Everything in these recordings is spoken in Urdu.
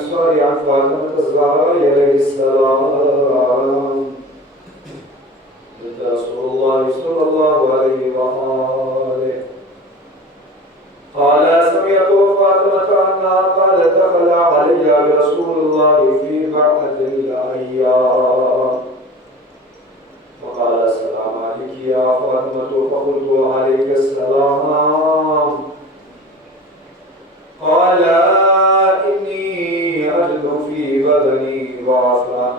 الأنصار عن فاطمة الزهراء عليه السلام بنت رسول الله صلى الله عليه وآله قال سمعت فاطمة أنها قالت دخل علي رسول الله في بعض الأيام فقال السلام عليك يا فاطمة فقلت عليك السلام قال إني أجد في بدني ضعفا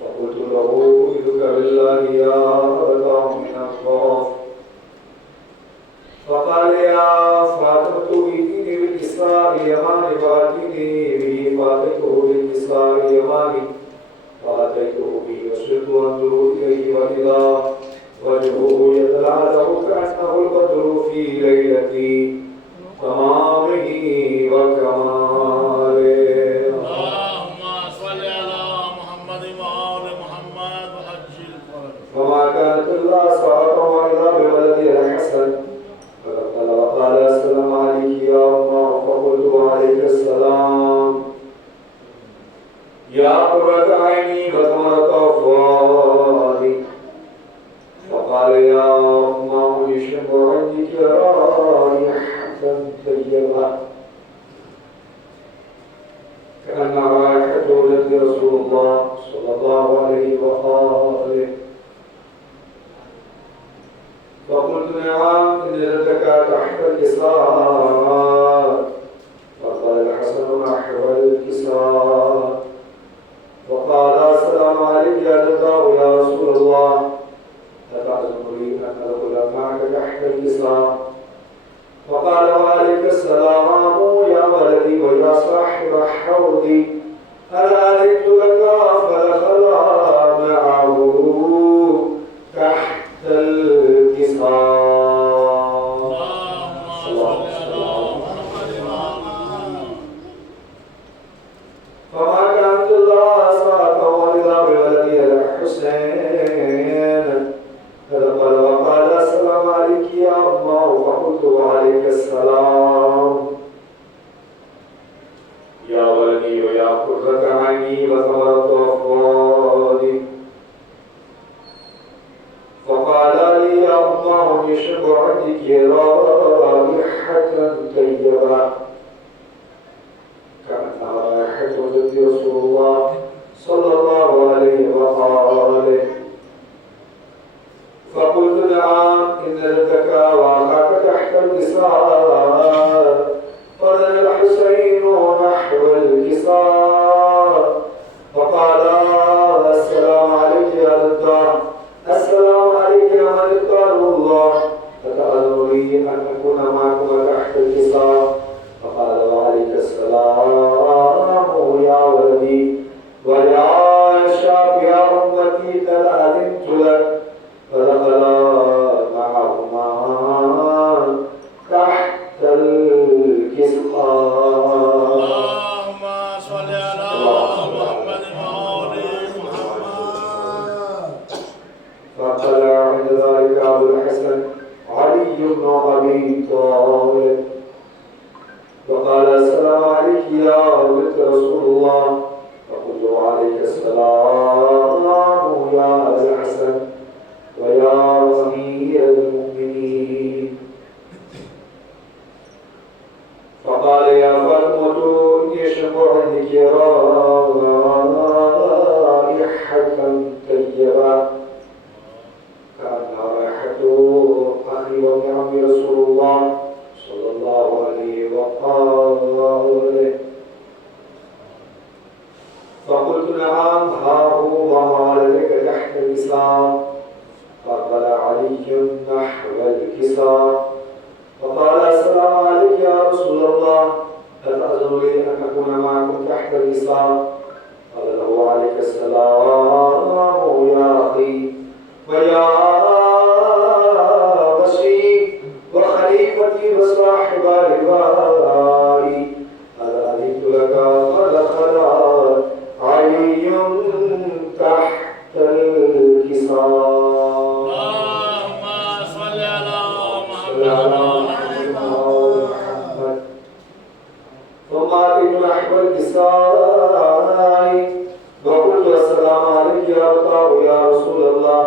فقلت له أعوذ بالله يا أبدا من الخوف فقال يا فاطمة ائتني بالكساء اليماني فأتني به فأتيته بالكساء اليماني فأتيته به وصرت أنظر إليه وإذا وجهه يتلألأ كأنه البدر في ليلة تمامه وكماله. اللهم صل على محمد وآل محمد وعجل فرجه. وما كانت إلا ساعة وإذا بولده الحسن فقال السلام عليك يا أمه فقلت عليك السلام يا قرة عيني وثمرة فؤادي فقال يا أمه يشم عندك رائحة طيبة كأن رائحة ولد رسول الله صلى الله عليه وآله فقلت نعم إن يدك تحت الكساء فقال الحسن نحو الكساء وقال السلام عليك يا جداه يا رسول الله أتعزم لي أن أدخل معك تحت الكساء فقال وعليك السلام يا ولدي ويا صاحب حوضي أنا أذنت لك فدخل معه تحت الكساء. فما كانت الله ساعة والدها بولدي الحسين فدخل وقال السلام عليك يا أمه فقلت وعليك السلام يا ولدي ويا قرة عيني وثمرة فؤادي فقال لي يا أمه يشرب عندك رائحة طيبة كانت رائحة جد رسول الله صلى الله عليه وآله فقلت نعم إن جدك وأخاك تحت الكساء فنزل الحسين نحو الكساء فقال السلام عليك يا جداه السلام عليك يا من اختاره الله فتأذن لي أن أكون معكم تحت الكساء فقال وعليك السلام يا ولدي ويا شافع أمتي قد أذنت لك فدخل معهما تحت الكساء. اللهم صل على محمد وآل محمد. فطلع عند ذلك أبو الحسن علي بن أبي طالب وقال السلام عليك يا بنت رسول الله فقلت وعليك السلام يا أبا الحسن ويا أمير المؤمنين. فقال يا فاطمة إني أشم عندك رائحة طيبة كأن رائحة أخي وابن عمي رسول الله صلى الله عليه وآله فقلت نعم ها هو وما لك تحت الكساء فقال علي نحو الكساء فقال السلام عليك يا رسول الله أتأذن لي أن أكون معكم تحت الكساء قال له عليك السلام يا أخي ويا بشري وخليفتي وصاحب ربائي هذا أذنت لك فدخل علي تحت الكساء. اللهم صل على محمد ثم أتيت نحو الكساء الله يا رسول الله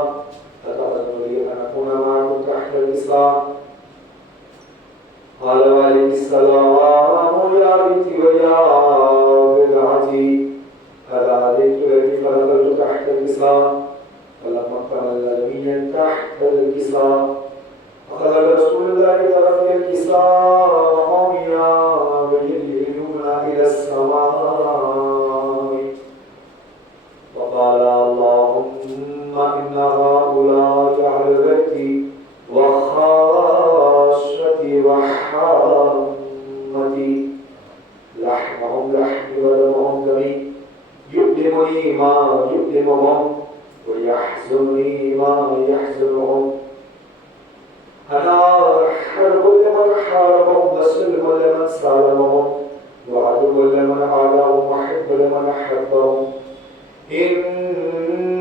أتأذن لي أن أكون معكم تحت الإسلام؟ قال وعليك السلام يا بنتي ويا بضعتي ألا أذنت لك فدخلت تحت الإسلام فلما كان جميعا تحت الكساء أخذ رسول الله طرفي الكساء وقوميا بيده اليمنى إلى السماء وقال اللهم إن هؤلاء أهل بيتي وخاصتي وحامتي لحمهم لحمي ودمهم دمي يؤلمني ما يؤلمهم ويحزنني ما يحزنهم أنا حرب لمن حاربهم وسلم لمن سالمهم وعدو لمن عاداهم وحب لمن أحبهم إنهم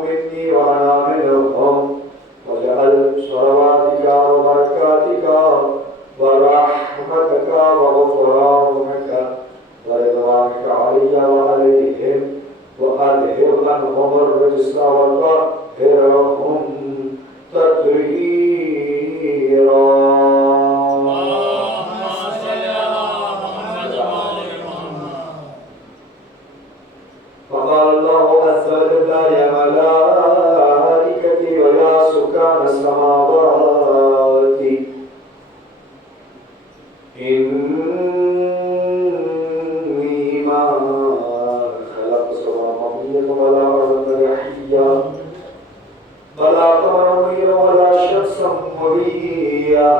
مني وأنا منهم وجعل صلواتك وبركاتك ورحمتك وغفرانك ورضوانك علي وعليهم وأذهب عنهم الرجس وطهرهم تطهيرا. اللهم صل على محمد وآل محمد. فقال الله عز وجل يا ملائكتي ويا سكان السماوات إني ما خلق سماوات ولا أرض يحيا ولا قمر منيرا ولا شمسا مضيا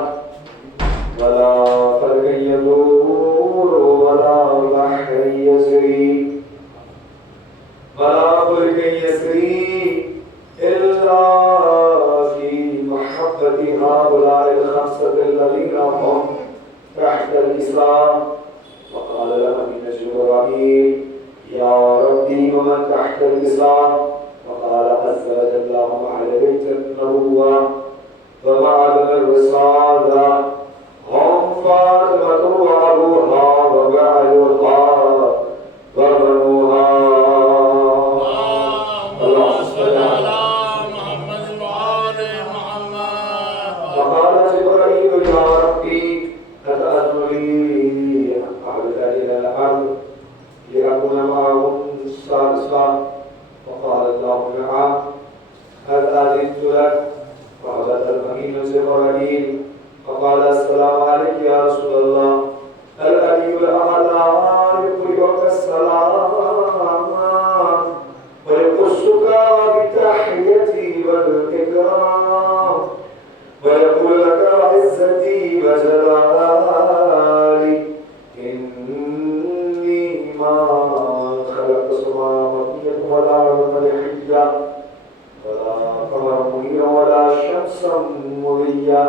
ولا فلكا يدور ولا بحر يجري ولا فلك يسري إلا في محبة هؤلاء الخمسة الذين هم تحت الإسلام. وقال لها من جبرائيل يا ربي ومن تحت الإسلام؟ وقال عز وجل هم أهل بيت النبوة ومعدن الرسالة هم فاطمة وأبوها وبعلها وبنوها. اللهم صل على محمد وآل محمد. فقال جبرائيل يا ربي أتأذن لي أن أعبد إلى الأرض لأكون معهم سادسا؟ وقال الله نعم هل آذنت لك؟ فعبد الأمين جبرائيل فقال السلام عليك يا رسول الله الأبي الأعلى يقرئك السلام ويقصك بتحيتي والإكرام ويقول لك عزتي وجلالي إني ما خلقت سماوات ولا أرض يحيا ولا قمر منيرا ولا شمسا مضيا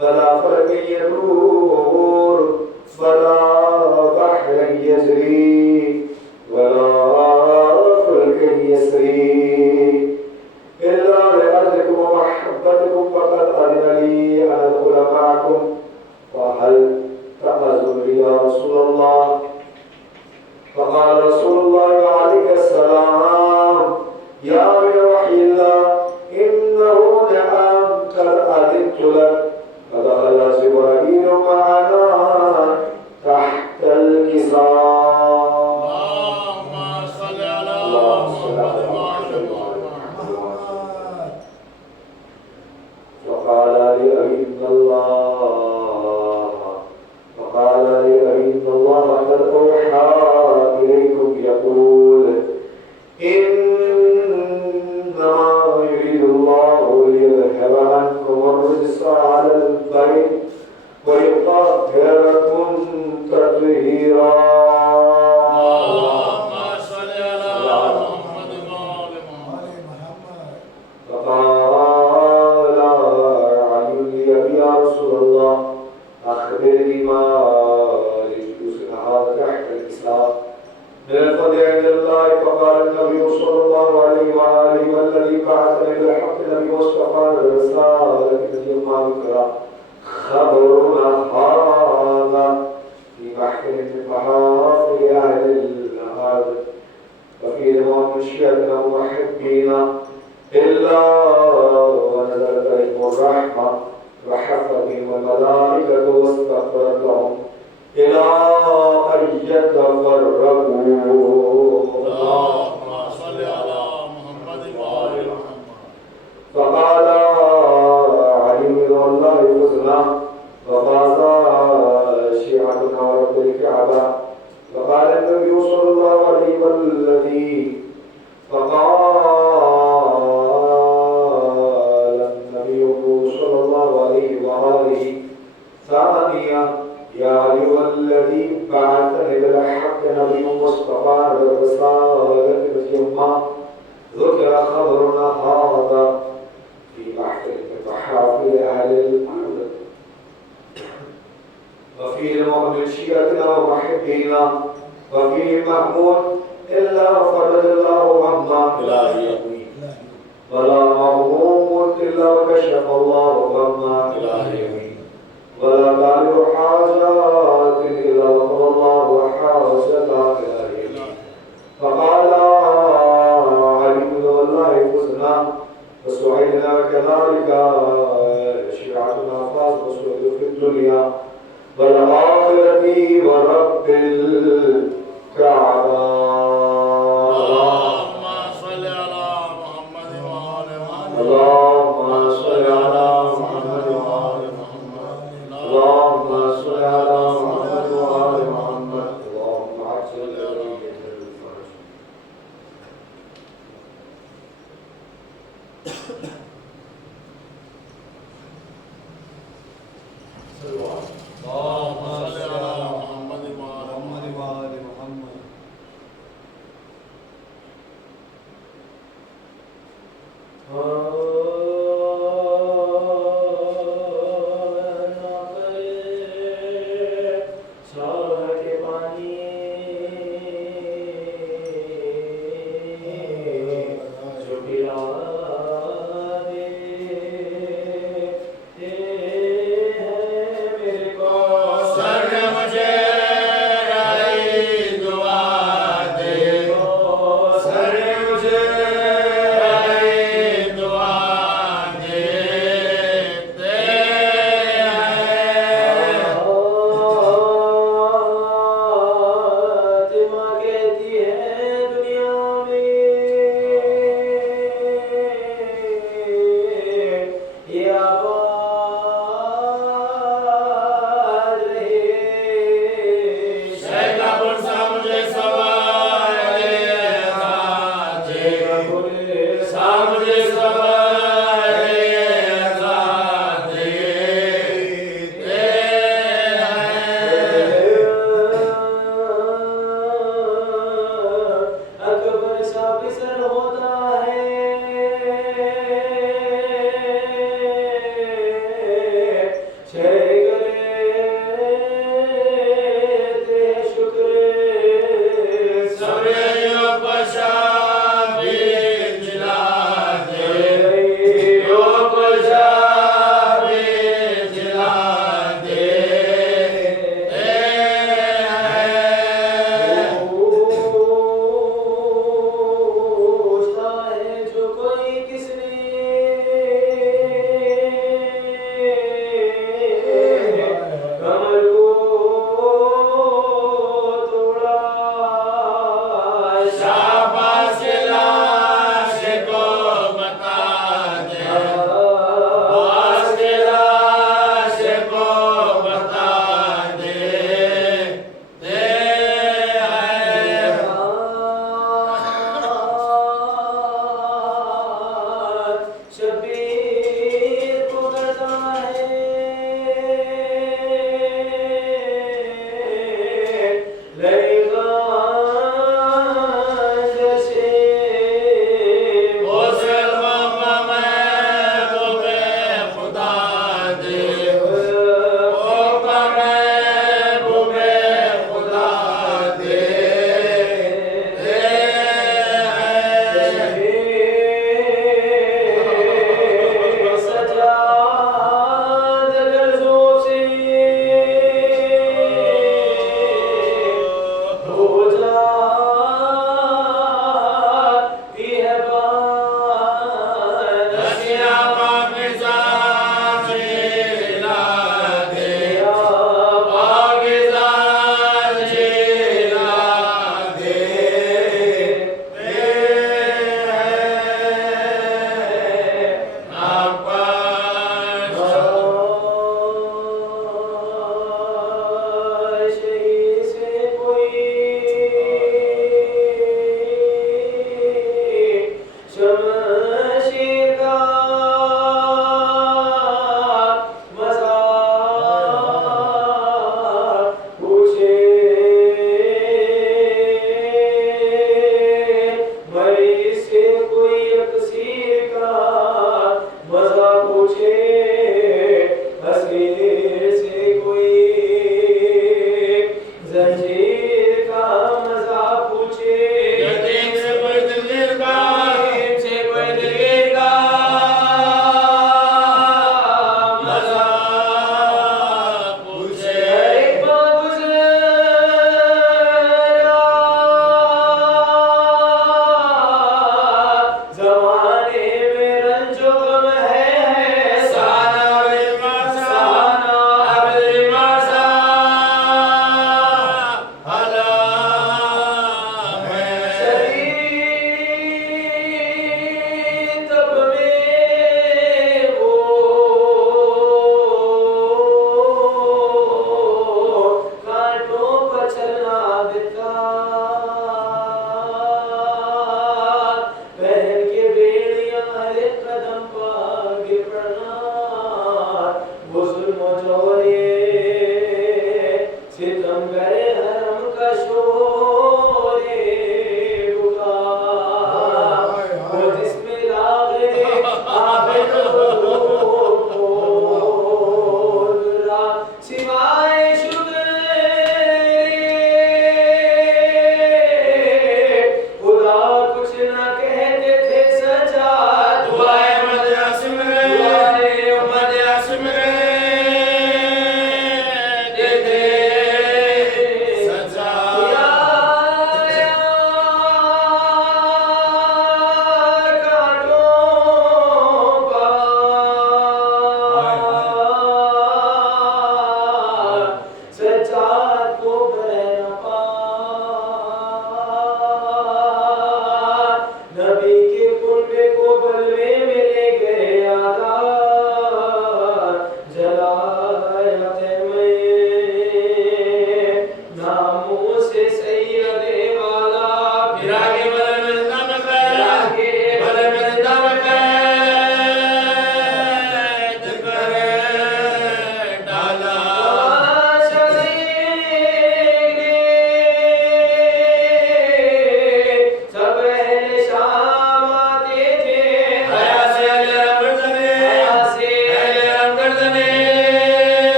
ولا فلكا يدور ولا بحر يجري ولا فلكا يسري إلا لأجلكم ومحبتكم فقد أذن لي أن أدخل معكم. وهل تأذن لي يا رسول الله؟ فقال رسول الله عليه السلام يا وحي الله إنه نعم قد أذنت لك. فدخل جبرائيل معنا تحت الكساء. اللهم صل على محمد وآل محمد. فقال لي أن الله قد أوحى إليكم يقول إنما يريد الله ليذهب عنكم الرجس على البيت ويطهركم تطهيرا. اللهم صل على محمد وآل محمد. فقال علي يا رسول الله أخبرني ما لجلوس هذا تحت الإسلام من الفضل عند الله. فقال النبي صلى الله عليه وآله والذي بعثني بالحق الذي واصطفى الرسالة التي ما ذكر خبرنا هذا في بحر من محافل أهل الأرض وفي رواية شيئا محبين إلا ونزلت عليهم الرحمة وحفت بهم الملائكة واستغفرتهم إلى أن يتفرقوا. اللهم صل على محمد وآل محمد. فقال علي بن الله فزنا وفاز شيعتنا ورب الكعبة. فقال النبي صلى الله عليه والذي ثانيا يا علي والذي بعثني بالحق نبي مصطفى بالرسالة الجمة ذكر خبرنا هذا في محافل أهل الأرض وفي المؤمن شيئتنا ومحبينا وفي محمود إلا فرد الله عما إلهي ولا مغموم إلا كشف الله عما إلهي ولا قال حاجات إلا غفر الله حاجتنا إلهي. فقال علي بن الله فزنا وسعدنا كذلك شيعتنا فاز وسعد في الدنيا والآخرة ورب الكعبة. اللهم صل على محمد وآل محمد. اللهم صل على محمد وآل محمد. اللهم صل على محمد وآل محمد. اللهم صل على محمد. اللهم صل على محمد وآل محمد. Sir,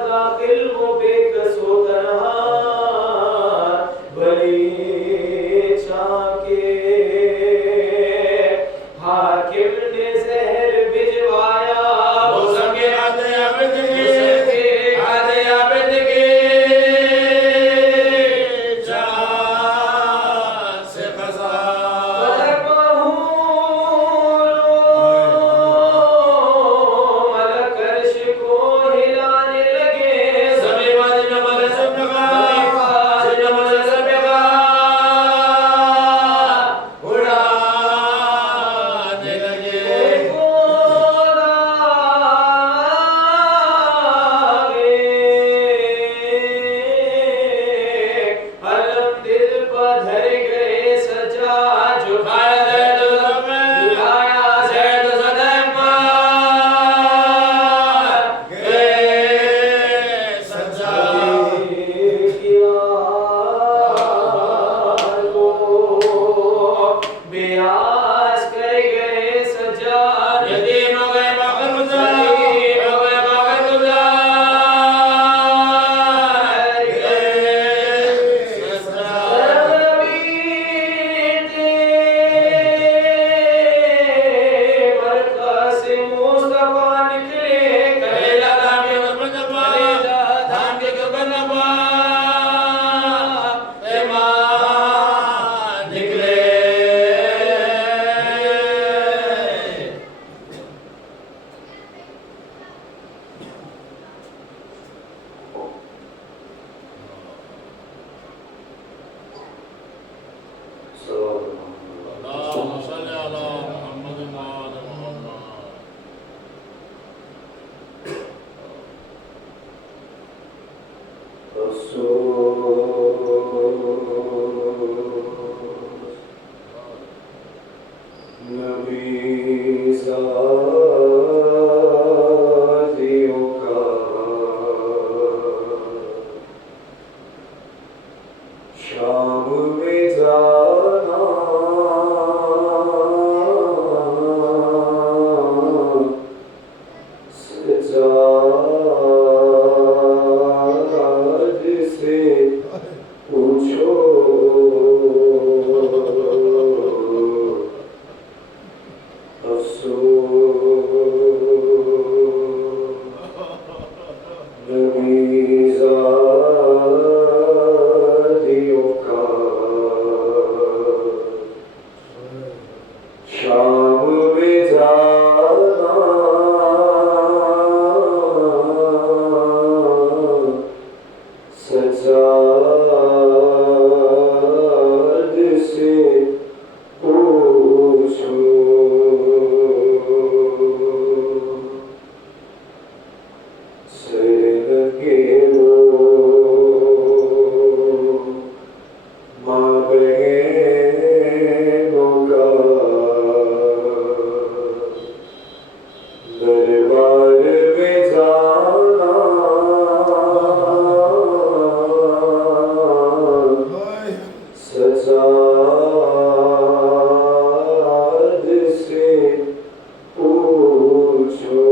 داخل ہو بے کس و تنہا بلی چاکے حاکم نے زہر بھجوایا موسم کے آدھے عبد کے آدھے عبد کے جان سے خزا ملک عرش کو ہلانے لگے سبھی واجب نماز سبقا سبھی نماز سبقا اڑانے لگے علم دل پر دھر گئے سجا جھکایا زید زمین جھکایا زید زدم گئے سجا بیاس کر گئے سجاد یتیم ہو گئے باغر گزار ہو گئے باغر گزار گئے سجا مرکز سے مصطفیٰ نکلے کلیلہ دھام کے گربن نبا دھام کے گربن نبا ایمان نکلے اللہم صلی علی محمد وآل محمد نبی ذاتیوں کا شام میں جانا سجاد سے پوچھو نبی ذاتیوں کا شام میں جانا سجاد سے پوچھو سر لگے وہ ماں بہنوں کا دربار میں جانا سجاد سے پوچھو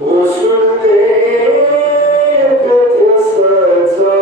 وہ سنتے تھے سجا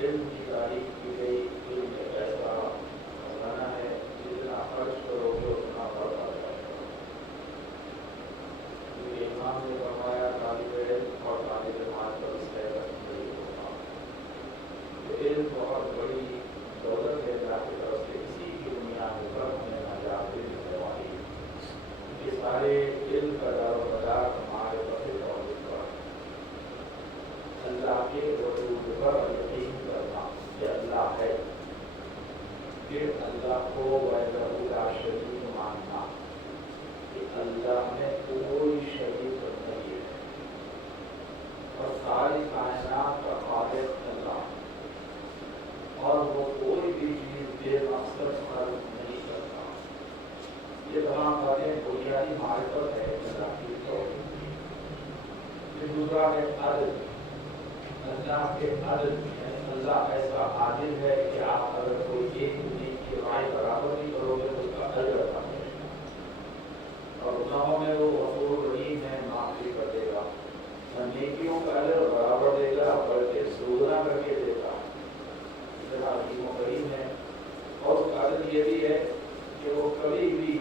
علم کی تعریف کی گئی، علم ایک ایسا خزانہ ہے جتنا خرچ کرو گے اتنا بڑھتا جائے گا۔ کیونکہ امام نے فرمایا طالب علم اور طالب علم پر اس کا بڑی ہوگا۔ علم بہت بڑی دولت ہے اللہ کی طرف سے، اسی کی بنیاد پر ہمیں نجات ملنے والی۔ یہ سارے علم کا دار و مدار ہمارے توحید پر اللہ کے وجود پر یقین کرنا کہ اللہ ہے، پھر اللہ کو وحدہ لا شریک ماننا کہ اللہ میں کوئی شریک نہیں ہے اور ساری کائنات کا خالق اللہ، اور وہ کوئی بھی چیز بے مقصد خلق نہیں کرتا۔ یہ تمام باتیں بنیادی معرفت ہے اللہ کی توحید کی۔ پھر دوسرا ہے عدل، اللہ کے عدل، یعنی اللہ ایسا عادل ہے کہ آپ اگر کوئی ایک نیک کی رائے برابر نہیں کرو گے تو اس کا اجر عطا کرے گا، اور گناہوں میں وہ غفور رحیم ہے، معافی کر دے گا، نیکیوں کا اجر برابر دے گا بلکہ سوزنا کر کے دے گا، حکیم و کریم ہے۔ اور اس کا عدل یہ بھی ہے کہ وہ کبھی بھی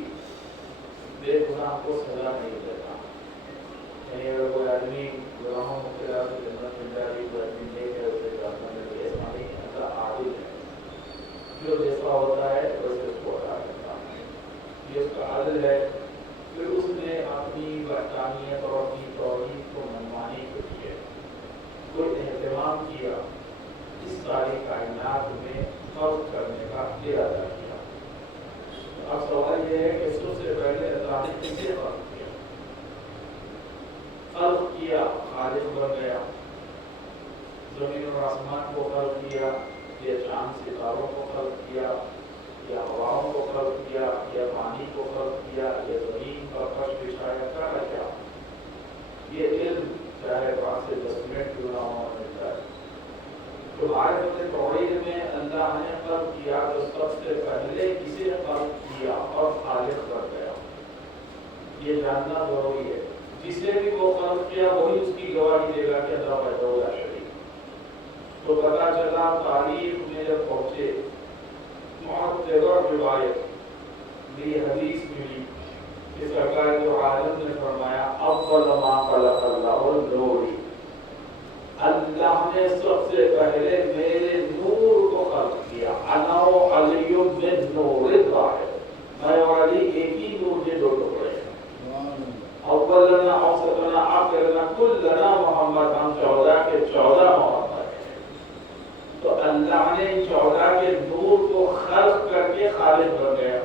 بے گناہ کو سزا نہیں دیتا، یعنی اگر کوئی آدمی گناہوں مبتلا سے جنت مل جائے گی، کوئی آدمی نیک ہے اسے جہنم مل جائے، ایسا نہیں، اللہ عادل ہے، جو جیسا ہوتا ہے ویسے اس کو ادا کرتا ہے، یہ اس کا عدل ہے۔ پھر اس نے اپنی وحدانیت اور اپنی توحید کو منوانے کے لیے کوئی اہتمام کیا، اس ساری کائنات میں فرق کرنے کا ارادہ کیا۔ اب سوال یہ ہے کہ سب سے پہلے اللہ نے کسے فرق کیا؟ خلق کیا، خالق بن گیا، زمین اور آسمان کو خلق کیا، یا چاند ستاروں کو خلق کیا، یا ہواؤں کو خلق کیا، یا پانی کو خلق کیا، یا زمین کا فرش بچھایا، کیا یہ علم چاہے 5 سے 10 منٹ کیوں نہ ہو ملتا ہے۔ تو معرفت توحید میں اللہ نے خلق کیا تو سب سے پہلے کسے خلق کیا اور خالق بن گیا، یہ جاننا ضروری ہے۔ جسے بھی وہ خلق کیا وہی اس کی گواہی دے گا کہ اللہ وحدہ لا شریک۔ تو پتہ چلا تاریخ میں جب پہنچے، معتبر روایت بھی حدیث ملی کہ سرکار دو عالم نے فرمایا اول ما خلق اللہ النور، اللہ نے سب سے پہلے میرے نور کو خلق کیا، انا علی من نور اللہ، میں اور علی ایک ہی نور کے دو ٹکڑے ہیں، اولنا اوسطنا آخرنا کلنا محمد، ہم 14 کے 14 محمد ہیں۔ تو اللہ نے 14 کے نور کو خلق کر کے خالق بن گیا،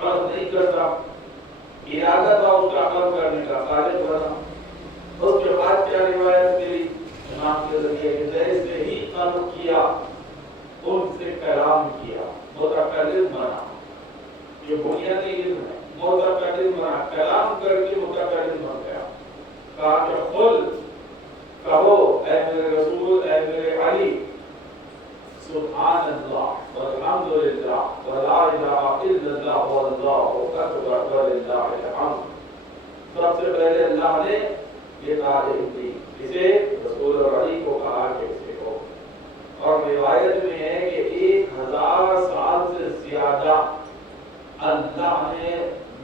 خلق نہیں کرتا، ارادہ تھا اس کا خلق کرنے کا، خالق بنا۔ اس کے بعد کیا روایت ملی امام کے ذریعے کہ جیسے ہی خلق کیا ان سے کلام کیا، متکلم بنا، یہ بنیادی علم ہے، متکلم بنا، کلام کر کے متکلم بن گیا، کہا کہ قل، کہو اے میرے رسول، اے میرے علی، سبحان اللہ والحمد للہ ولا الہ الا اللہ واللہ اکبر وللہ الحمد۔ سب سے پہلے اللہ نے یہ تعلیم دی، اسے رسول اور علی کو کہا کہ اسے کو، اور روایت میں ہے کہ 1000 سال سے زیادہ اللہ نے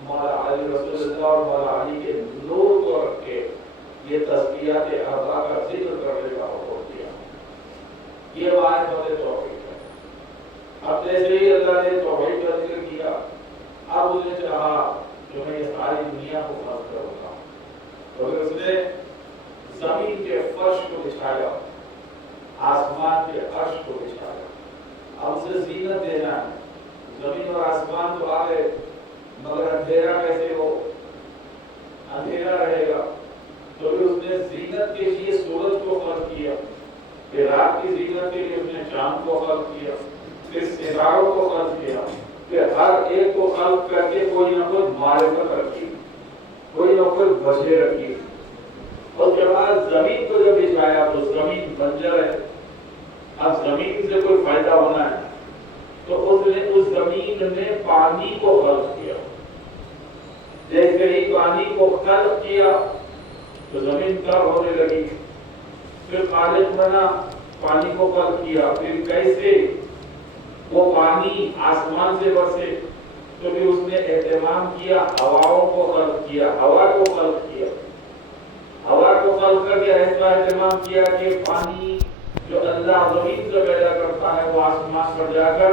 مولا علی رسول اللہ اور مولا علی کے نور کو رکھ کے یہ تزکیات اعضاء کا ذکر کرنے کا حکم دیا۔ یہ معرفت توحید ہے۔ اب جیسے ہی اللہ نے توحید کا ذکر کیا، اب اس نے چاہا کہ میں یہ ساری دنیا کو خلق کروں گا، تو پھر اس نے زمین کے فرش کو بچھایا، آسمان کے عرش کو بچھایا، اب اسے زینت دینا ہے۔ زمین اور آسمان تو آ گئے مگر اندھیرا کیسے ہو، اندھیرا رہے گا، تو پھر اس نے زینت کے لیے سورج کو خلق کیا، پھر رات کی زینت کے لیے اس نے چاند کو خلق کیا، پھر ستاروں کو خلق کیا، پھر ہر ایک کو خلق کر کے کوئی نہ کوئی معرفت رکھی، کوئی نہ کوئی وجہ رکھی۔ اور کے بعد زمین کو جب بچھایا تو زمین بنجر ہے، اب زمین سے کوئی فائدہ ہونا ہے، تو اس نے اس زمین میں پانی کو خلق کیا۔ جیسے ہی پانی کو خلق کیا تو زمین تر ہونے لگی، پھر خالق بنا پانی کو خلق کیا، پھر کیسے وہ پانی آسمان سے برسے، تو پھر اس نے اہتمام کیا، ہواؤں کو خلق کیا، ہوا کو خلق کیا، ہوا کو خلق کر کے ایسا اہتمام کیا کہ پانی جو اللہ زمین سے پیدا کرتا ہے وہ آسمان پر جا کر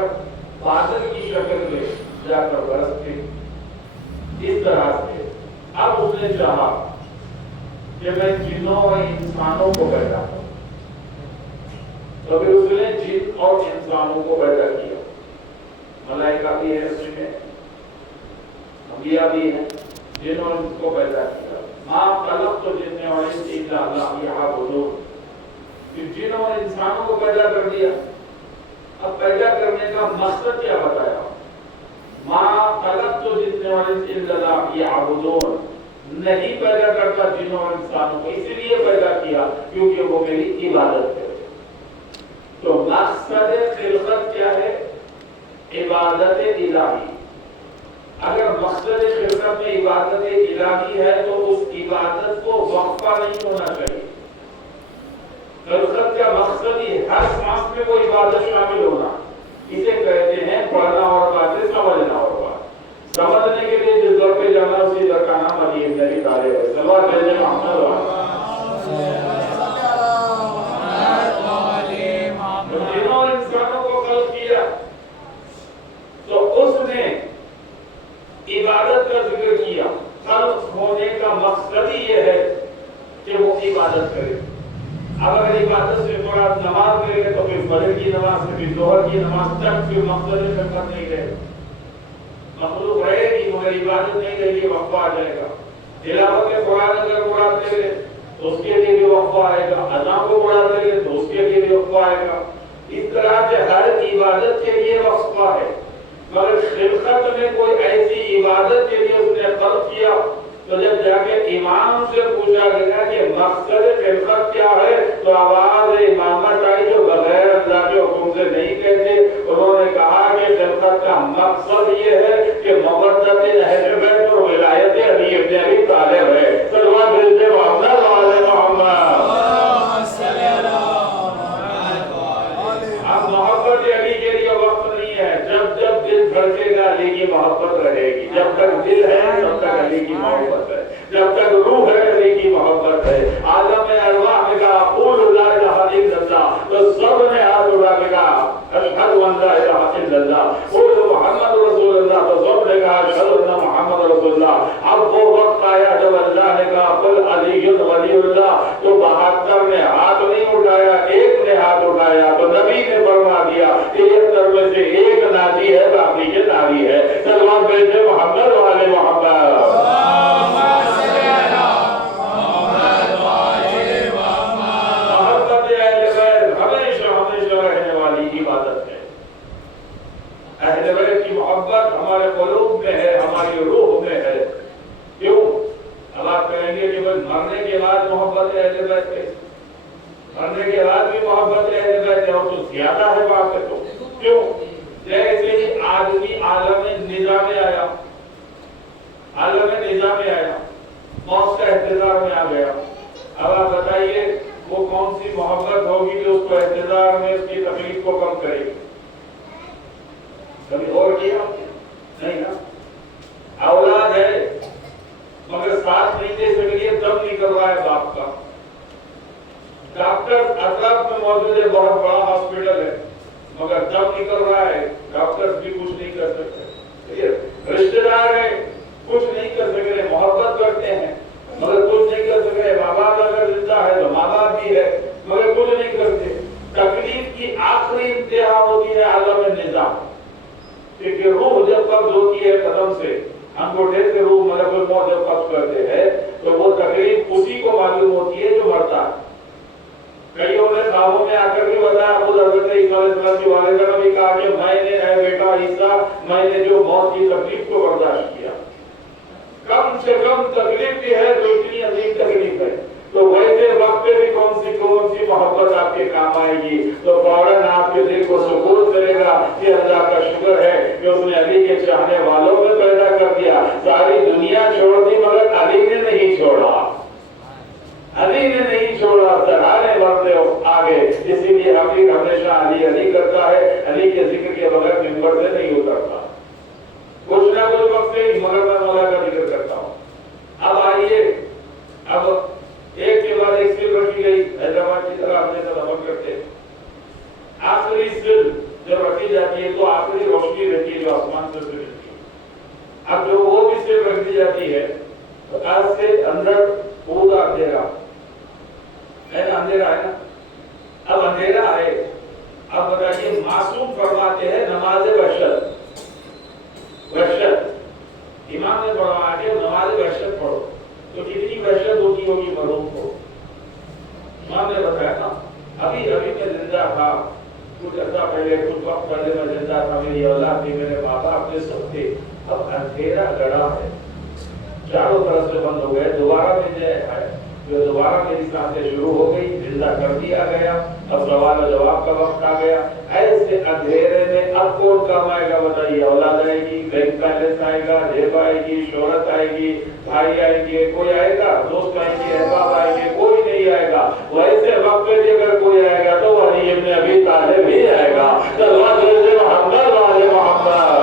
بادل کی شکل میں جا کر برستے۔ اس طرح سے اب اس نے چاہا کہ میں جنوں اور انسانوں کو پیدا کروں، تو پھر اس نے جن اور انسانوں کو پیدا کیا۔ ملائکہ بھی ہے اس میں، انبیاء بھی ہیں، جن اور انس کو پیدا کیا۔ مَا خَلَقْتُ الْجِنَّ وَالْإِنسَ إِلَّا لِيَعْبُدُونِ۔ پھر جن اور انسانوں کو پیدا کر دیا۔ اب پیدا کرنے کا مقصد کیا بتایا؟ مَا خَلَقْتُ الْجِنَّ وَالْإِنسَ إِلَّا لِيَعْبُدُونِ۔ نہیں پیدا کرتا جنوں اور انسانوں کو، اس لیے پیدا کیا کیونکہ وہ میری عبادت کرے۔ تو مقصد خلقت کیا ہے؟ عبادت الہی۔ اگر مقصد خلقت میں عبادت الہی ہے تو اس عبادت کو وقفہ نہیں ہونا چاہیے۔ خلقت کا مقصد ہی ہر سانس میں وہ عبادت شامل ہونا، اسے کہتے ہیں پڑھنا اور باتیں سمجھنا اور بات۔ سمجھنے کے لیے جس دور پہ جانا اسی دور کا نام علی ابن ابی طالب ہے۔ صلوات بھیجیں محمد وعلیہ جنوں اور انسانوں کو خلق کیا تو اس نے عبادت کا ذکر کیا۔ خلق ہونے کا مقصد ہی یہ ہے کہ وہ عبادت کرے۔ اب اگر عبادت سے مراد نماز کرے تو پھر فجر کی نماز سے پھر ظہر کی نماز تک پھر مقصد خلقت نہیں رہے، مخلوق رہے گی مگر عبادت نہیں رہے گی، وقفہ آ جائے گا۔ تلاوت قرآن اگر مراد لے لے تو اس کے لیے بھی وقفہ آئے گا، اذان کو مراد لے لے تو اس کے لیے بھی وقفہ آئے گا۔ اس طرح سے ہر عبادت کے لیے وقفہ ہے، مگر خلقت میں کوئی ایسی عبادت کے لیے اس نے خلق کیا تو جب جا کے امام سے پوچھا گیا کہ مقصد خلقت کیا ہے تو آواز امامت آئی جو بغیر اللہ کے حکم سے نہیں کہتے۔ انہوں نے کہا کہ خلقت کا مقصد یہ ہے کہ مودت اہل بیت اور ولایت علی ابن ابی طالب ہے۔ صلوات بھیجتے محمد وعلی محمد۔ اب محبت علی کے لیے وقت نہیں ہے، جب جب دل دھڑکے گا علی کی محبت رہے گی۔ جب تک دل ہے تب تک علی کی محبت ہے، جب تک روح ہے علی کی محبت ہے۔ عالم ارواح میں کہا قول لا الہ الا اللہ تو سب نے ہاتھ اٹھا کے کہا اشہد ان لا الہ الا اللہ، قول محمد رسول اللہ تو سب نے کہا اشہد ان محمد رسول اللہ۔ اب وہ وقت آیا جب اللہ نے کہا قل علی ولی اللہ تو 72 نے ہاتھ نہیں اٹھایا، ایک نے ہاتھ اٹھایا تو نبی نے فرما دیا 73 میں سے ایک نادی ہے باقی کے ناری ہے۔ صلوات بھیجے محمد وعلی محمد۔ محبت اہل بیت ہمیشہ ہمیشہ رہنے والی عبادت ہے۔ اہل بیت کی محبت ہمارے قلوب میں ہے، ہماری روح میں ہے۔ کیوں؟ اب آپ کہیں گے کہ مرنے کے بعد محبت اہل بیت ہے، مرنے کے بعد بھی محبت اہل بیت ہے اور تو زیادہ ہے بات ہے۔ تو کیوں؟ جیسے ہی آدمی عالم نظام میں آیا، عالم نظام میں آیا، موت کا انتظار میں آ گیا، اب آپ بتائیے وہ کون سی محبت ہوگی جو اس کو انتظار میں اس کی تکلیف کو کم کرے گی؟ کبھی اور کیا؟ نہیں نا۔ اولاد ہے مگر ساتھ نہیں دے سکے، دم نکل رہا ہے باپ کا، ڈاکٹر اطراف میں موجود ہے، بہت بڑا ہاسپٹل ہے مگر دم نکل رہا ہے، ڈاکٹر بھی کچھ نہیں کر سکتے، رشتہ دار ہیں کچھ نہیں کر سکتے، محبت کرتے ہیں مگر کچھ نہیں کر سکتے، ماں باپ اگر زندہ ہے تو ماں باپ بھی ہے مگر کچھ نہیں کرتے۔ تکلیف کی آخری انتہا ہوتی ہے عالم نظام، کیونکہ روح جب قبض ہوتی ہے قدم سے، انگوٹھے سے روح ملک الموت جب قبض کرتے ہیں تو وہ تکلیف اسی کو معلوم ہوتی ہے جو مرتا ہے۔ کئیوں نے خوابوں میں آ کر بھی بتایا، خود حضرت عیسیٰ علیہ السلام کی والدہ نے بھی کہا کہ میں نے اے بیٹا عیسیٰ میں نے جو موت کی تکلیف کو برداشت کیا، کم سے کم تکلیف بھی ہے تو اتنی عظیم تکلیف ہے، تو ویسے وقت پہ بھی کون سی محبت آپ کے کام آئے گی تو فوراً آپ کے دل کو سکون کرے گا کہ اللہ کا شکر ہے کہ اس نے علی کے چاہنے والوں میں پیدا کر دیا۔ ساری دنیا چھوڑ دی مگر علی نے نہیں چھوڑا، علی نے نہیں چھوڑا، سرانے بڑھتے آگے، اسی لیے امیر ہمیشہ علی علی کرتا ہے، علی کے ذکر کے بغیر منبر سے نہیں اترتا، کچھ نہ کچھ وقت سے مگر میں مولا کا ذکر کرتا ہوں۔ اب آئیے، اب ایک کے بعد ایک سل رکھی گئی، حیدرآباد کی طرح ہم نے سفر کرتے، آخری سل جب رکھی جاتی ہے تو آخری روشنی رہتی ہے جو آسمان سے ملتی ہے۔ اب جو وہ بھی سل رکھ دی جاتی ہے تو آج سے اندر پورا اندھیرا ہے نا، اندھیرا ہے نا، اب اندھیرا ہے۔ اب بتائیے معصوم فرماتے ہیں نماز وحشت، وحشت امام نے فرمایا کہ نماز وحشت پڑھو، تو کتنی وحشت ہوتی ہوگی مرحوم کو؟ امام نے بتایا نا، ابھی میں زندہ تھا، کچھ عرصہ پہلے، کچھ وقت پہلے میں زندہ تھا، میری اولاد تھی، میرے باپ اپنے سب تھے، اب اندھیرا گڑا ہے، چاروں طرف سے بند ہو گئے، دوبارہ میں ہے جو دوبارہ میری سانسیں شروع ہو گئی، زندہ کر دیا گیا، اب سوال و جواب کا وقت آ گیا۔ ایسے اندھیرے میں اب کون کام آئے گا بتائیے؟ اولاد آئے گی، بینک بیلنس آئے گا، جیب آئے گی، شہرت آئے گی، بھائی آئیں گے، کوئی آئے گا؟ دوست آئیں گے، احباب آئیں گے، کوئی نہیں آئے گا۔ ویسے وقت میں اگر کوئی آئے گا تو علی ابن ابی طالب ہی آئے گا۔ اللہ جل محمد والے محمد،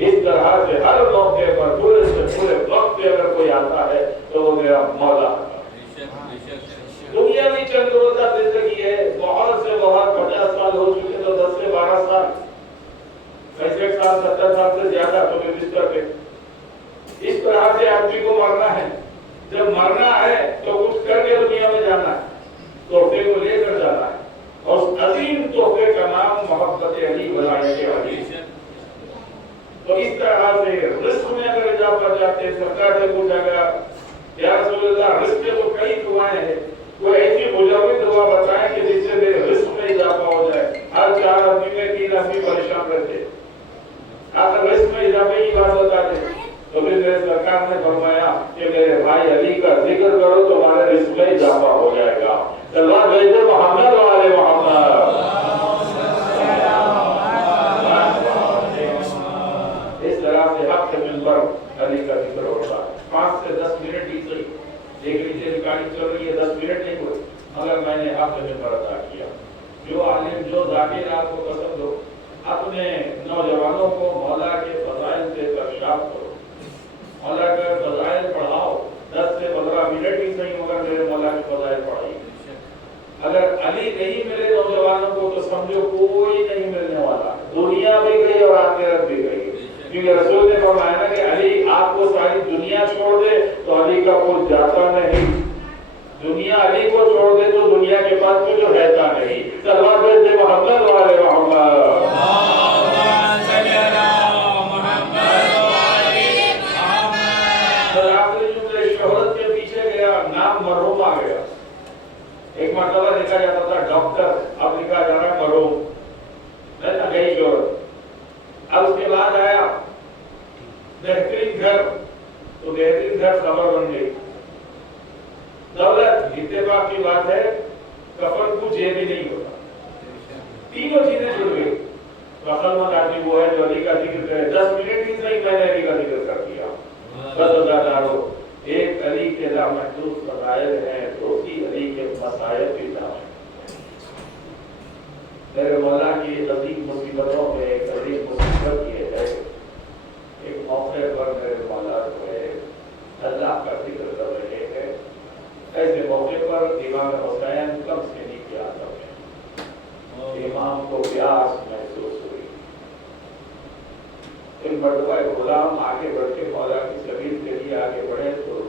اس طرح سے ہر موقع پر پورے سے پورے وقت پہ اگر کوئی آتا ہے تو وہ میرا مولا ہے۔ دنیا میں چند روزہ زندگی ہے، بہت سے بہت 50 سال ہو چکے تو 10 سے 12 سال، 65 سال 70 سال سے زیادہ تو میں بستر پہ۔ اس طرح سے آدمی کو مرنا ہے، جب مرنا ہے تو کچھ کر کے دنیا میں جانا ہے، تحفے کو لے کر جانا ہے، اور اس عظیم تحفے کا نام محبت علی ولایت علی۔ تو اس طرح سے رزق میں اگر اضافہ چاہتے ہیں، سرکار سے پوچھا گیا یا رسول اللہ رزق کے تو کئی دعائیں ہیں، کوئی ایسی مجرد دعا بتائیں کہ جس سے میرے رزق میں اضافہ ہو جائے۔ ہر 4 آدمی میں 3 آدمی پریشان رہتے، اگر رزق میں اضافے کی بات بتا دیں تو پھر میرے سرکار نے فرمایا کہ میرے بھائی علی کا ذکر کرو تو ہمارے رزق میں اضافہ ہو جائے گا۔ اللہ بھیجے محمد والے محمد۔ حق کے منبر علی کا ذکر ہوتا ہے، 5 سے 10 منٹ ہی صحیح، دیکھ لیجیے ریکارڈنگ چل رہی ہے، 10 منٹ نہیں ہوئے مگر میں نے حق کے منبر ادا کیا۔ جو عالم، جو ذاکر آپ کو پسند ہو، اپنے نوجوانوں کو مولا کے فضائل سے ارشاد کرو، مولا کے فضائل پڑھاؤ، 10 سے 15 منٹ ہی صحیح مگر میرے مولا کے فضائل پڑھائیے۔ اگر علی نہیں ملے نوجوانوں کو تو سمجھو کوئی نہیں ملنے والا، دنیا بھی گئی اور آخرت بھی گئی، کیونکہ رسول نے فرمایا نا کہ علی آپ کو ساری دنیا چھوڑ دے تو علی کا کوئی جاتا نہیں، دنیا علی کو چھوڑ دے تو دنیا کے پاس کچھ رہتا نہیں۔ اللہ بھیجے محمد والے محمد۔ آخری جملے شہرت کے پیچھے گیا، نام مرحوم آ گیا۔ ایک مرتبہ لکھا جاتا تھا ڈاکٹر، اب لکھا جا رہا ہے مرحوم، گئی شہرت۔ اب اس کے بعد آیا بہترین گھر، تو بہترین گھر خبر بن گئی۔ دولت، اتفاق کی بات ہے، کفن کو جیب بھی نہیں ہوتا، تینوں چیزیں جڑ گئی۔ عقل مند آدمی وہ ہے جو علی کا ذکر کرے، 10 منٹ ہی صحیح میں نے علی کا ذکر کر دیا۔ بس ادارو ایک علی کے لامحدود فضائل ہیں، دوسری علی کے مسائل بھی لامحدود۔ میرے مولا کی عظیم مصیبتوں میں ایک عظیم مصیبت یہ ہے، ایک موقع پر میرے مولا جو ہے اللہ کا ذکر کر رہے ہیں، ایسے موقع پر امام حسین کم سے نہیں کیا کرتے، امام کو پیاس محسوس ہوئی۔ ایک مرتبہ غلام آگے بڑھ کے مولا کی سبیل کے لیے آگے بڑھے تو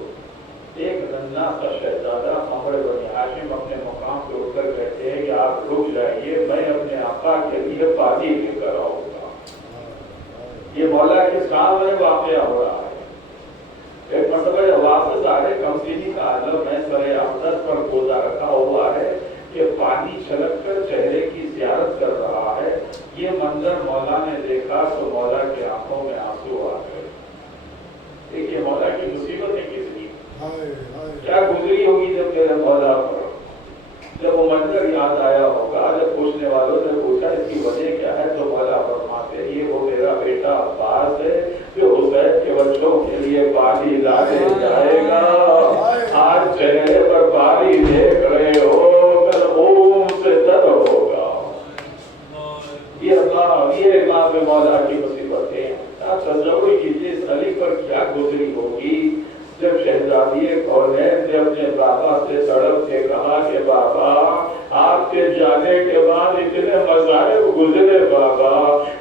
ایک ننھا سا شہزادہ عمر بن ہاشم اپنے مقام پہ اٹھ کر کہتے ہیں کہ آپ رک جائیے، میں اپنے آقا کے لیے پانی لے کر آؤں گا۔ یہ مولا کے سامنے واقعہ ہو رہا ہے۔ ایک مرتبہ جب واپس آ رہے، کمسینی کا عالم ہے، سر اقدس پر گودا رکھا ہوا ہے کہ پانی چھلک کر چہرے کی زیارت کر رہا ہے۔ یہ منظر مولا نے دیکھا تو مولا کی آنکھوں میں آنسو آ گئے۔ دیکھیے مولا کی مصیبتیں کتنی کیا گزری ہوگی جب میرے مولا پر، جب وہ منظر یاد آیا ہوگا، جب پوچھنے والوں نے پوچھا اس کی وجہ کیا ہے تو مولا فرماتے یہ وہ میرا بیٹا عباس ہے جو حسین کے بچوں کے لیے پانی لانے جائے گا. آج چہرے پر پانی دیکھ رہے ہو, کل خون سے تر ہوگا. یہ امام مولا کی مصیبتیں ہیں. آپ تصور کیجیے اس علی پر کیا گزری ہوگی جب شہزادی کونین نے اپنے بابا سے سڑک سے کہا کہ بابا آپ کے جانے کے بعد اتنے مصائب گزرے بابا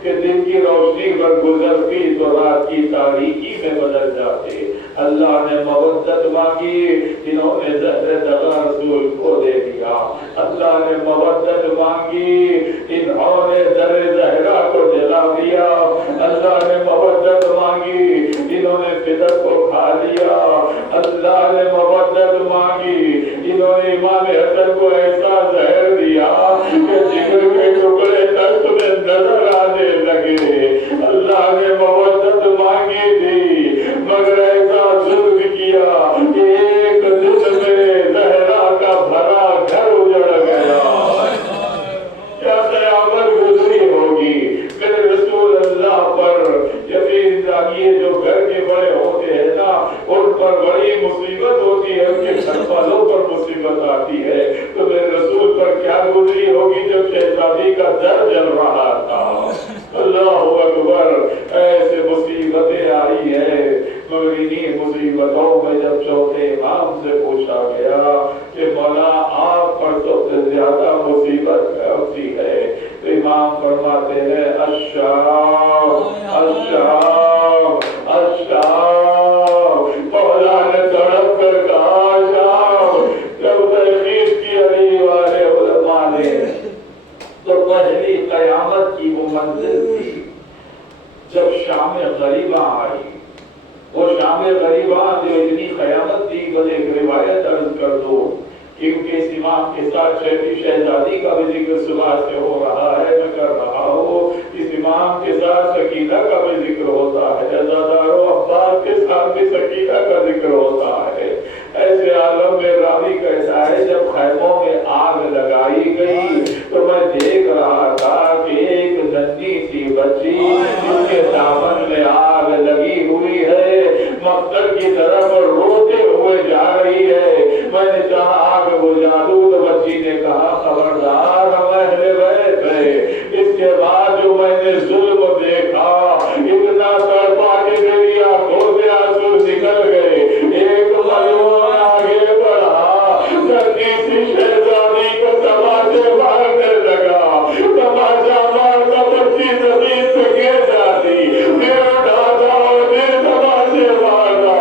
کہ دن کی روشنی پر گزرتی تو رات کی تاریکی میں بدل جاتے. اللہ نے مودت مانگی, انہوں نے زہر دغا رسول کو دے دیا. اللہ نے مودت مانگی, انہوں نے در زہرا کو جلا دیا. اللہ نے مودت مانگی, انہوں نے فدر کو کھا لیا. اللہ نے مودت مانگی, انہوں نے امام حسن کو ایسا زہر دیا کہ جگر کے ٹکڑے تک تمہیں نظر آنے لگے. اللہ نے مودت مانگی تھی مگر ایسا ظلم کیا کہ ایک دن میں زہرا کا بھرا گھر اجڑ گیا. کیا قیامت گزری ہوگی میرے رسول اللہ پر. یقین جانیے جو گھر کے بڑے ہوتے ہیں نا ان پر بڑی مصیبت ہوتی ہے, ان کے گھر والوں پر مصیبت آتی ہے. تو میرے رسول پر کیا گزری ہوگی جب شہزادی کا در جل رہا تھا. اللہ اکبر, ایسے مصیبتیں آئی ہے. مگر انہی مصیبتوں میں جب چوتھے امام سے پوچھا گیا کہ مولا آپ پر سب سے زیادہ مصیبت ہوتی ہے, تو امام فرماتے ہیں الشام الشام الشام. مولا نے تڑپ کر کہا شام. جب تحقیق کی علی والے علماء نے تو پہلی قیامت کی وہ منزل تھی جب شام غریبہ آئی. وہ شام غریبہ جو اتنی قیامت تھی, بس ایک روایت عرض کر دو کیونکہ اس امام کے ساتھ شہزادی کا بھی ذکر صبح سے ہو رہا ہے, میں کر رہا ہوں. اس امام کے ساتھ سکینہ کا بھی ذکر ہوتا ہے, عزادارو عباس کے ساتھ بھی سکینہ کا ذکر ہوتا ہے. ایسے عالم میں راوی کہتا ہے جب خیموں میں آگ لگائی گئی تو میں دیکھ رہا تھا کہ ایک ننھی سی بچی جس کے دامن میں آگ لگی ہوئی ہے مقتل کی طرف روتے ہوئے جا رہی ہے. میں نے چاہا آگ بجھا دوں تو بچی نے کہا خبردار ہم اہل بیت ہیں. اس کے بعد جو میں نے ظلم دیکھا اتنا تڑپا کہ میری آنکھوں سے آنسو نکل گئے. ایک ملعون آگے بڑھا, ننھی سی شہزادی کو تماچے مارنے لگا. تماچا مارتا بچی زمین پہ گر جاتی, پھر اٹھاتا اور پھر تماچے مارتا.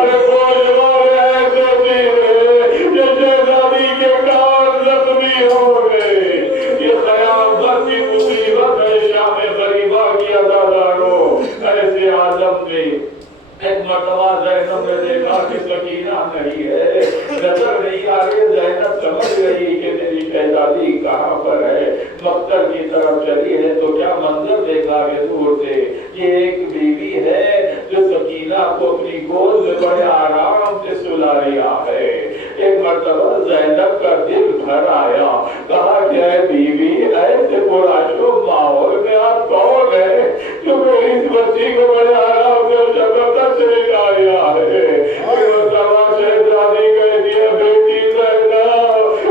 ارے کوئی مارے ایسے تیرے کہ شہزادی کے کان زخمی ہو گئے. یہ قیامت کی مصیبت ہے شام غریبہ کی عزاداروں. ایسے عالم میں ایک مرتبہ زینب نے دیکھا کہ سکینہ نہیں ہے, نظر نہیں آ رہی. زینب سمجھ گئی کہ میری شہزادی کہاں پر ہے, مقتل کی طرف چلی ہے. تو کیا منظر دیکھا کہ دور سے یہ ایک بیوی ہے جو سکینہ کو اپنی گود میں بڑے آرام سے سلا رہا ہے. ایک مرتبہ زینب کا دل بھر آیا, کہا کہ اے بیوی ایسے پراشوب ماحول میں آپ کون ہے جو میری اس بچی کو بڑے آرام سے شفقت سے لایا ہے. شہزادی کہتی ہے بیٹی زینب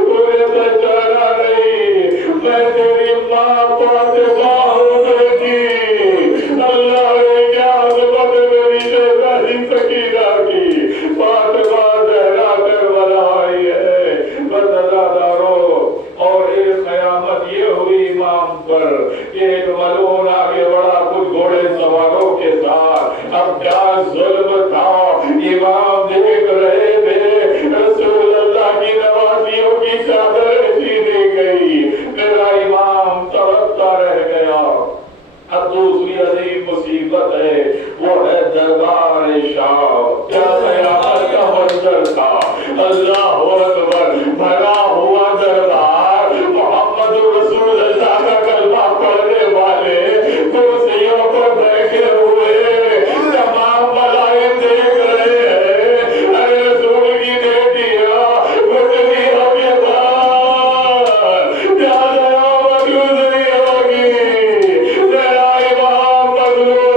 تجھے پہچانا نہیں, میں تیری ماں فاطمہ ہوں بیٹی. اللہ نے کیا عظمت میری شہزادی سکینہ کی. فاطمہ زہرا کربلا آئی ہے. بس عزاداروں, اور ایک قیامت یہ ہوئی امام پر کہ ایک ملعون آگے بڑا کچھ گھوڑے سواروں کے ساتھ. اب کیا ظلم تھا, امام دیکھ رہے تھے رسول اللہ کی نوازیوں کی چادر چھینی گئی. میرا امام تڑپتا رہ گیا. اب دوسری عظیم مصیبت ہے, وہ ہے دربار شام. کیا قیامت کا منظر تھا. اللہ اکبر, بھرا ہوا دربار, محمد رسول اللہ کا کلمہ پڑھنے والے کرسیوں پر بیٹھے ہوئے, تمام ملائک دیکھ رہے ہیں. ارے رسول کی بیٹیاں گزریوں کے بعد کیا قیامت گزری ہوگی. میرا امام مظلوم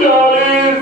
40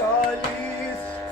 40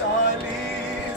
40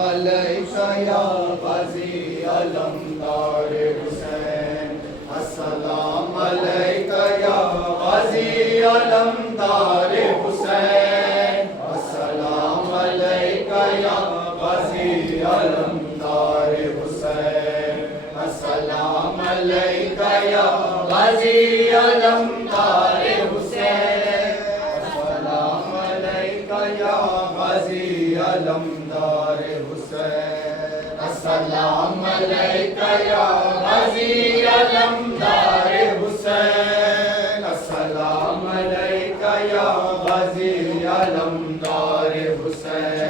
علیکہ یا غازی علمدار حسین السلام علیکہ یا غازی علمدار حسین السلام علیکہ یا غازی علمدار حسین السلام علیکہ یا غازی علمدار حسین السلام علیکہ یا غازی علمدار حسین السلام علیکہ یا غازی علمدار حسین السلام علیکہ یا غازی علمدار حسین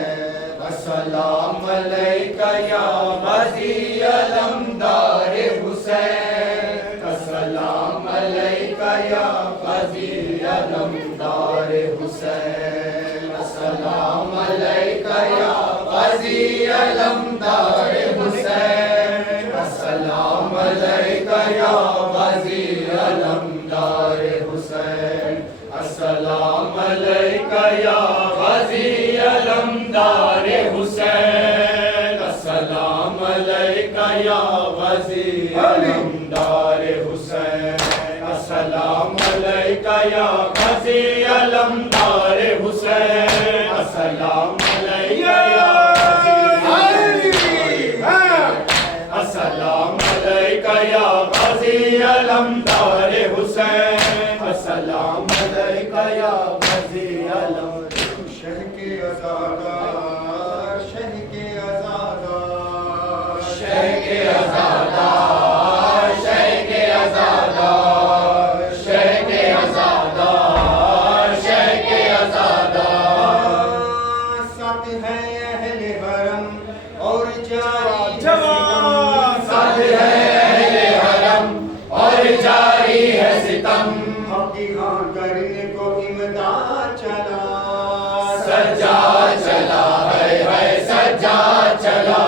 السلام علیکہ یا غازی علمدار حسین السلام علیکہ یا غازی علمدار حسین السلام علیکہ یا غازی علمدار حسین السلام علیکہ یا غازی علمدار حسین السلام علیکہ یا غازی علمدار حسین السلام علیکہ یا غازی علمدار حسین السلام علیکہ یا غازی علمدار حسین السلام علیکہ یا السلام علیکہ یا غازی علمدار حسین السلام علیکہ یا غازی علمدار شہ کے آزادار شہ کے آزادار شہ کے آزادار شہ کے آزادار شہ کے آزادار شہ کے آزادار ساتھ ہے اہل حرم اور جاری ساتھ ہے اہل حرم اور جاری ہے ستم حق کی ہاں کرنے کو امداد چلا سجا چلا ہے سجا چلا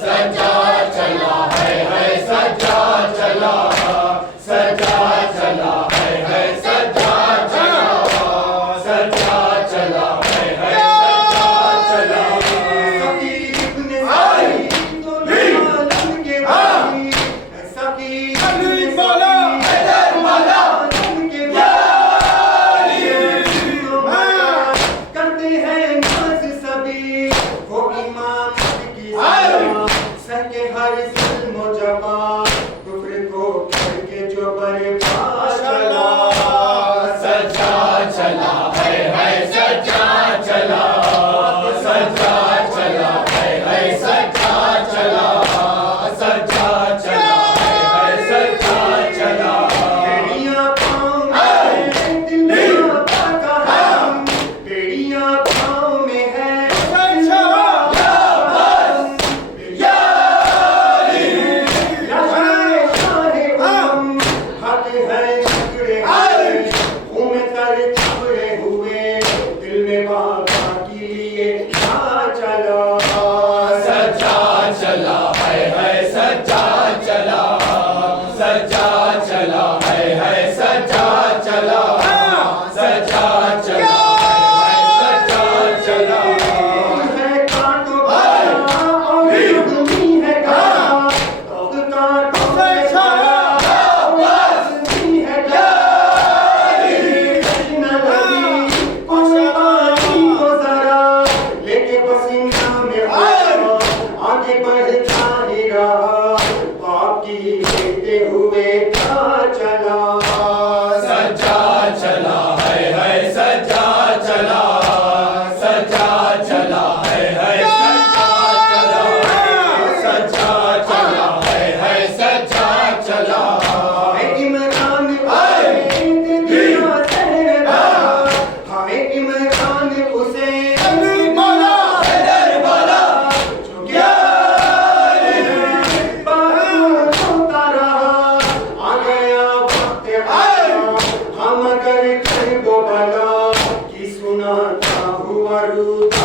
سجا چلا ہے سجا چلا سجا چلا ہے سجا چلا سجا چلا ہے سجا چلا سقی ابن سعید دونوں عالم کے بانی سقی ابن سعید عالم کے بانی کرتے ہیں ناز سبھی وہ امامت کی سزا سہ کے ہر ظلم و جفا کفر کو کر کے جو برپا چلا سجا چلا ہے سجا چلا سجا چلا ہے سجا چلا سجا چلا ہے سجا چلا بیڑیاں پاؤں میں دل میں آقا کا حرم بیڑیاں پاؤں میں ہے حق ہے جھگڑے ہوئے خون میں تر چھپڑے ہوئے دل میں بابا کے لیے کیا چلا سجا چلا ہے سجا چلا سجا چلا ہے سجا چلا سجا چلا سجا چلا ہے کانٹو بھرا اور دنی ہے گھرا توق کانٹو سے چھڑا آواز نہیں ہے جاری نہ لگی کچھ پانی کو ذرا لے کے پسینہ میں آگے بڑھتا ہی رہا باپ کی دیتے ہوئے کیا چلا سجا چلا ہے سجا چلا سجا چلا ہے سجا چلا ہے سجا چلا عمران دنیا سہرا ہائے عمران حسین دربالا جو کیا بات ہوتا رہا آ گیا وقت ہم اگر کرب و بلا کی سناتا ہوا روتا